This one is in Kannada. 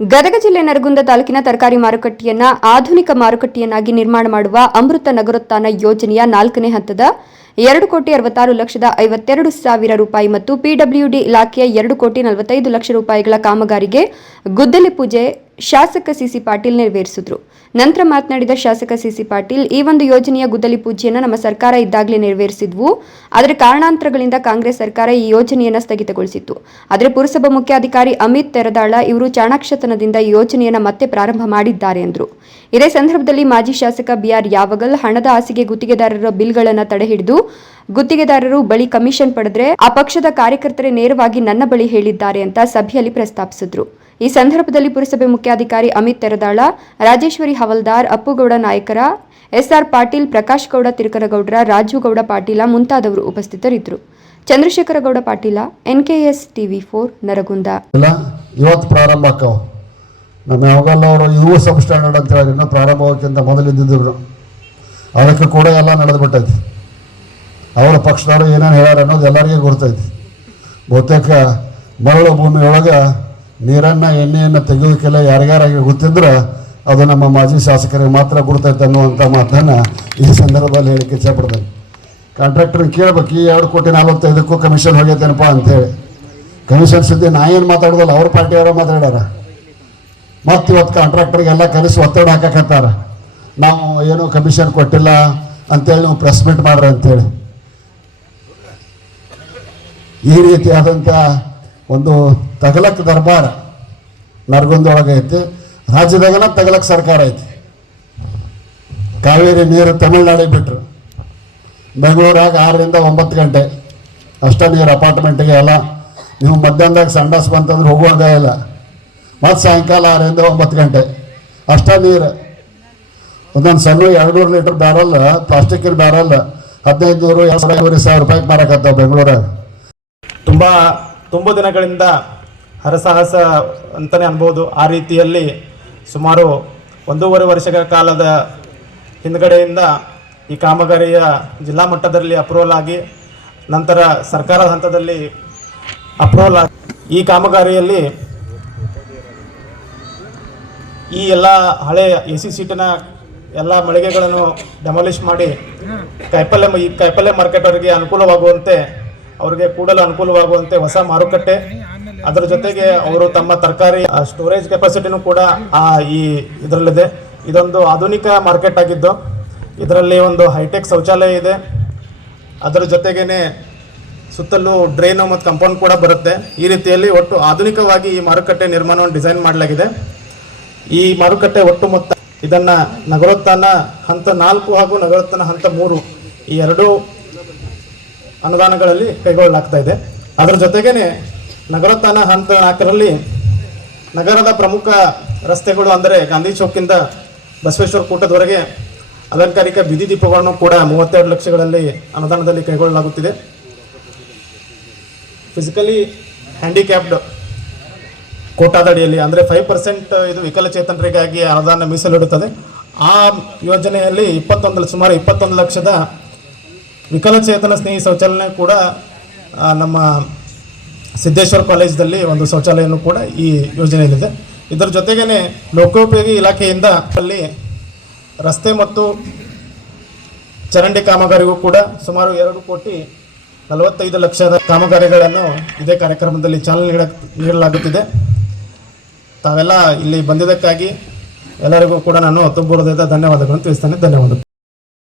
ಗದಗ ಜಿಲ್ಲೆ ನರಗುಂದ ತಾಲೂಕಿನ ತರಕಾರಿ ಮಾರುಕಟ್ಟೆಯನ್ನ ಆಧುನಿಕ ಮಾರುಕಟ್ಟೆಯನ್ನಾಗಿ ನಿರ್ಮಾಣ ಮಾಡುವ ಅಮೃತ ನಗರೋತ್ಥಾನ ಯೋಜನೆಯ ನಾಲ್ಕನೇ ಹಂತದ ಎರಡು ಕೋಟಿ ಅರವತ್ತಾರು ಲಕ್ಷದ ಐವತ್ತೆರಡು ಸಾವಿರ ರೂಪಾಯಿ ಮತ್ತು ಪಿಡಬ್ಲ್ಯೂಡಿ ಇಲಾಖೆಯ ಎರಡು ಕೋಟಿ ನಲವತ್ತೈದು ಲಕ್ಷ ರೂಪಾಯಿಗಳ ಕಾಮಗಾರಿಗೆ ಗುದ್ದಲಿ ಪೂಜೆ ಶಾಸಕ ಸಿಸಿ ಪಾಟೀಲ್ ನೆರವೇರಿಸಿದ್ರು. ನಂತರ ಮಾತನಾಡಿದ ಶಾಸಕ ಸಿಸಿ ಪಾಟೀಲ್, ಈ ಒಂದು ಯೋಜನೆಯ ಗುದ್ದಲಿ ಪೂಜೆಯನ್ನು ನಮ್ಮ ಸರ್ಕಾರ ಇದ್ದಾಗಲೇ ನೆರವೇರಿಸಿದ್ವು. ಆದರೆ ಕಾರಣಾಂತರಗಳಿಂದ ಕಾಂಗ್ರೆಸ್ ಸರ್ಕಾರ ಈ ಯೋಜನೆಯನ್ನು ಸ್ಥಗಿತಗೊಳಿಸಿತ್ತು. ಆದರೆ ಪುರಸಭಾ ಮುಖ್ಯಾಧಿಕಾರಿ ಅಮಿತ್ ತೆರದಾಳ ಇವರು ಚಾಣಾಕ್ಷತನದಿಂದ ಈ ಯೋಜನೆಯನ್ನು ಮತ್ತೆ ಪ್ರಾರಂಭ ಮಾಡಿದ್ದಾರೆ ಎಂದರು ಇದೇ ಸಂದರ್ಭದಲ್ಲಿ ಮಾಜಿ ಶಾಸಕ ಬಿಆರ್ ಯಾವಗಲ್ ಹಣದ ಆಸೆಗೆ ಗುತ್ತಿಗೆದಾರರ ಬಿಲ್ಗಳನ್ನು ತಡೆಹಿಡಿದು ಗುತ್ತಿಗೆದಾರರು ಬಳಿ ಕಮಿಷನ್ ಪಡೆದ್ರೆ ಆ ಪಕ್ಷದ ಕಾರ್ಯಕರ್ತರೇ ನೇರವಾಗಿ ನನ್ನ ಬಳಿ ಹೇಳಿದ್ದಾರೆ ಅಂತ ಸಭೆಯಲ್ಲಿ ಪ್ರಸ್ತಾಪಿಸಿದ್ರು. ಈ ಸಂದರ್ಭದಲ್ಲಿ ಪುರಸಭೆ ಮುಖ್ಯಾಧಿಕಾರಿ ಅಮಿತ್ ತೆರದಾಳ, ರಾಜೇಶ್ವರಿ ಹವಲ್ದಾರ್ ಅಪ್ಪುಗೌಡ ನಾಯಕರ, ಎಸ್ಆರ್ ಪಾಟೀಲ್, ಪ್ರಕಾಶ್ ಗೌಡ, ತಿರುಕನಗೌಡ್ರ ರಾಜುಗೌಡ ಪಾಟೀಲ ಮುಂತಾದವರು ಉಪಸ್ಥಿತರಿದ್ದರು. Chandrashekhar Gowda Patil, NKS TV four Naragund. ಇವತ್ತು ಪ್ರಾರಂಭ ನಮ್ಮ ಯಾವಾಗಲ್ಲ ಅವರು ಇವು ಸಬ್ ಸ್ಟ್ಯಾಂಡರ್ಡ್ ಅಂತ ಹೇಳಿ ಇನ್ನೂ ಪ್ರಾರಂಭಕ್ಕಿಂತ ಅದಕ್ಕೆ ಕೂಡ ಎಲ್ಲ ನಡೆದು ಬಿಟ್ಟೈತಿ ಅವರ ಪಕ್ಷದವರು ಏನೇನು ಹೇಳಾರ ಅನ್ನೋದು ಎಲ್ಲರಿಗೂ ಗೊತ್ತೈತಿ. ಬಹುತೇಕ ಮರಳು ಭೂಮಿಯೊಳಗೆ ನೀರನ್ನು, ಎಣ್ಣೆಯನ್ನು ತೆಗೆಯೋದಕ್ಕೆಲ್ಲ ಯಾರಿಗಾರಾಗಿ ಗೊತ್ತಿದ್ರೆ ಅದು ನಮ್ಮ ಮಾಜಿ ಶಾಸಕರಿಗೆ ಮಾತ್ರ ಕೊಡ್ತೈತೆ ಅನ್ನುವಂಥ ಮಾತನ್ನು ಈ ಸಂದರ್ಭದಲ್ಲಿ ಹೇಳಿಕ್ಕೆ ಇಚ್ಛಪಡ್ತೇನೆ. ಕಾಂಟ್ರಾಕ್ಟ್ರಿಗೆ ಕೇಳ್ಬೇಕು, ಈ ಎರಡು ಕೋಟಿ ನಲವತ್ತೈದಕ್ಕೂ ಕಮಿಷನ್ ಹೋಗೈತೇನಪ್ಪ ಅಂತೇಳಿ ಕಮಿಷನ್ ಸುದ್ದಿ ನಾ ಏನು ಮಾತಾಡೋದಲ್ಲ, ಅವ್ರ ಪಾರ್ಟಿಯವರು ಮಾತಾಡ್ಯಾರ. ಮತ್ತು ಇವತ್ತು ಕಾಂಟ್ರಾಕ್ಟರ್ಗೆಲ್ಲ ಕರೆಸಿ ಒತ್ತಡ ಹಾಕಕತ್ತಾರ. ನಾವು ಏನು ಕಮಿಷನ್ ಕೊಟ್ಟಿಲ್ಲ ಅಂತೇಳಿ ನೀವು ಪ್ರೆಸ್ ಮೀಟ್ ಮಾಡ್ರಿ ಅಂತೇಳಿ ಈ ರೀತಿಯಾದಂಥ ಒಂದು ತಗಲಕ್ ದರ್ಬಾರ. ನರಗುಂದೊಳಗೆ ಐತಿ. ರಾಜ್ಯದಾಗನ ತಗಲಕ್ ಸರ್ಕಾರ ಐತಿ. ಕಾವೇರಿ ನೀರು ತಮಿಳ್ನಾಡಿಗೆ ಬಿಟ್ರು. ಬೆಂಗಳೂರಾಗ ಆರರಿಂದ ಒಂಬತ್ತು ಗಂಟೆ. ಅಷ್ಟ ನೀರು ಅಪಾರ್ಟ್ಮೆಂಟಿಗೆ ಎಲ್ಲ. ನೀವು ಮಧ್ಯಾಹ್ನದಾಗ ಸಂಡಾಸ್ ಬಂತಂದ್ರೆ ಹೋಗುವಾಗ ಇಲ್ಲ. ಮತ್ತು ಸಾಯಂಕಾಲ ಆರರಿಂದ ಒಂಬತ್ತು ಗಂಟೆ. ಅಷ್ಟ ನೀರು. ಒಂದೊಂದು ಸಣ್ಣ ಎರಡು ನೂರು ಲೀಟ್ರ್ ಬ್ಯಾರಲ್ ಪ್ಲಾಸ್ಟಿಕ್ಕಿನ ಬ್ಯಾರಲ್ ಹದಿನೈದು ನೂರು ಎರಡು ಸಾವಿರ ರೂಪಾಯಿಗೆ ಮಾರಕತ್ತಾವೆ ಬೆಂಗಳೂರಾಗ. ತುಂಬ ತುಂಬ ದಿನಗಳಿಂದ ಹರಸಾಹಸ ಅಂತಲೇ ಅನ್ಬೋದು. ಆ ರೀತಿಯಲ್ಲಿ ಸುಮಾರು ಒಂದೂವರೆ ವರ್ಷಗಳ ಕಾಲದ ಹಿಂದ್ಗಡೆಯಿಂದ ಈ ಕಾಮಗಾರಿಯ ಜಿಲ್ಲಾ ಮಟ್ಟದಲ್ಲಿ ಅಪ್ರೂವಲ್ ಆಗಿ ನಂತರ ಸರ್ಕಾರದ ಹಂತದಲ್ಲಿ ಅಪ್ರೂವಲ್ ಆಗಿ ಈ ಕಾಮಗಾರಿಯಲ್ಲಿ ಈ ಎಲ್ಲ ಹಳೆ ಎ ಸಿ ಸೀಟಿನ ಎಲ್ಲ ಮಳಿಗೆಗಳನ್ನು ಡೆಮಾಲಿಷ್ ಮಾಡಿ ಕಾಯಿಪಲ್ಯ ಈ ಕಾಯಿಪಲ್ಯ ಮಾರ್ಕೆಟ್ ಅವರಿಗೆ ಅನುಕೂಲವಾಗುವಂತೆ ಅವರಿಗೆ ಕೂಡಲು ಅನುಕೂಲವಾಗುವಂತೆ ಹೊಸ ಮಾರುಕಟ್ಟೆ. ಅದರ ಜೊತೆಗೆ ಅವರು ತಮ್ಮ ತರಕಾರಿ ಸ್ಟೋರೇಜ್ ಕೆಪಾಸಿಟಿನೂ ಕೂಡ, ಆ, ಈ, ಇದರಲ್ಲಿದೆ. ಇದೊಂದು ಆಧುನಿಕ ಮಾರ್ಕೆಟ್ ಆಗಿದ್ದು, ಇದರಲ್ಲಿ ಒಂದು ಹೈಟೆಕ್ ಶೌಚಾಲಯ ಇದೆ. ಅದರ ಜೊತೆಗೇನೆ ಸುತ್ತಲೂ ಡ್ರೈನು ಮತ್ತು ಕಂಪೌಂಡ್ ಕೂಡ ಬರುತ್ತೆ. ಈ ರೀತಿಯಲ್ಲಿ ಒಟ್ಟು ಆಧುನಿಕವಾಗಿ ಈ ಮಾರುಕಟ್ಟೆ ನಿರ್ಮಾಣವನ್ನು ಡಿಸೈನ್ ಮಾಡಲಾಗಿದೆ. ಈ ಮಾರುಕಟ್ಟೆ ಒಟ್ಟು ಮೊತ್ತ ಇದನ್ನು ನಗರೋತ್ಥಾನ ಹಂತ ನಾಲ್ಕು ಹಾಗೂ ನಗರೋತ್ಥಾನ ಹಂತ ಮೂರು ಈ ಎರಡೂ ಅನುದಾನಗಳಲ್ಲಿ ಕೈಗೊಳ್ಳಲಾಗ್ತಾ ಇದೆ. ಅದರ ಜೊತೆಗೇನೆ ನಗರೋತ್ಥಾನ ಹಂತ ನಾಲ್ಕರಲ್ಲಿ ನಗರದ ಪ್ರಮುಖ ರಸ್ತೆಗಳು ಅಂದರೆ ಗಾಂಧಿ ಚೌಕಿಂದ ಬಸವೇಶ್ವರ ಕೂಟದವರೆಗೆ ಅಲಂಕಾರಿಕ ಬೀದಿ ದೀಪಗಳನ್ನು ಕೂಡ ಮೂವತ್ತೆರಡು ಲಕ್ಷಗಳಲ್ಲಿ ಅನುದಾನದಲ್ಲಿ ಕೈಗೊಳ್ಳಲಾಗುತ್ತಿದೆ. ಫಿಸಿಕಲಿ ಹ್ಯಾಂಡಿಕ್ಯಾಪ್ಡ್ ಕೋಟಾದ ಅಡಿಯಲ್ಲಿ ಅಂದರೆ ಫೈವ್ ಪರ್ಸೆಂಟ್ ಇದು ವಿಕಲಚೇತನರಿಗಾಗಿ ಅನುದಾನ ಮೀಸಲಿಡುತ್ತದೆ. ಆ ಯೋಜನೆಯಲ್ಲಿ ಇಪ್ಪತ್ತೊಂದು ಸುಮಾರು ಇಪ್ಪತ್ತೊಂದು ಲಕ್ಷದ ವಿಕಲಚೇತನ ಸ್ನೇಹಿ ಶೌಚಾಲಯ ಕೂಡ ನಮ್ಮ ಸಿದ್ದೇಶ್ವರ ಕಾಲೇಜಲ್ಲಿ ಒಂದು ಶೌಚಾಲಯನೂ ಕೂಡ ಈ ಯೋಜನೆಯಲ್ಲಿದೆ. ಇದರ ಜೊತೆಗೇ ಲೋಕೋಪಯೋಗಿ ಇಲಾಖೆಯಿಂದ ಅಲ್ಲಿ ರಸ್ತೆ ಮತ್ತು ಚರಂಡಿ ಕಾಮಗಾರಿಗೂ ಕೂಡ ಸುಮಾರು ಎರಡು ಕೋಟಿ ನಲವತ್ತೈದು ಲಕ್ಷದ ಕಾಮಗಾರಿಗಳನ್ನು ಇದೇ ಕಾರ್ಯಕ್ರಮದಲ್ಲಿ ಚಾಲನೆ ನೀಡ, ನೀಡಲಾಗುತ್ತಿದೆ. ತಾವೆಲ್ಲ ಇಲ್ಲಿ ಬಂದಿದ್ದಕ್ಕಾಗಿ ಎಲ್ಲರಿಗೂ ಕೂಡ ನಾನು ತುಂಬ ಹೃದಯದ ಧನ್ಯವಾದಗಳನ್ನು ತಿಳಿಸ್ತೇನೆ. ಧನ್ಯವಾದಗಳು.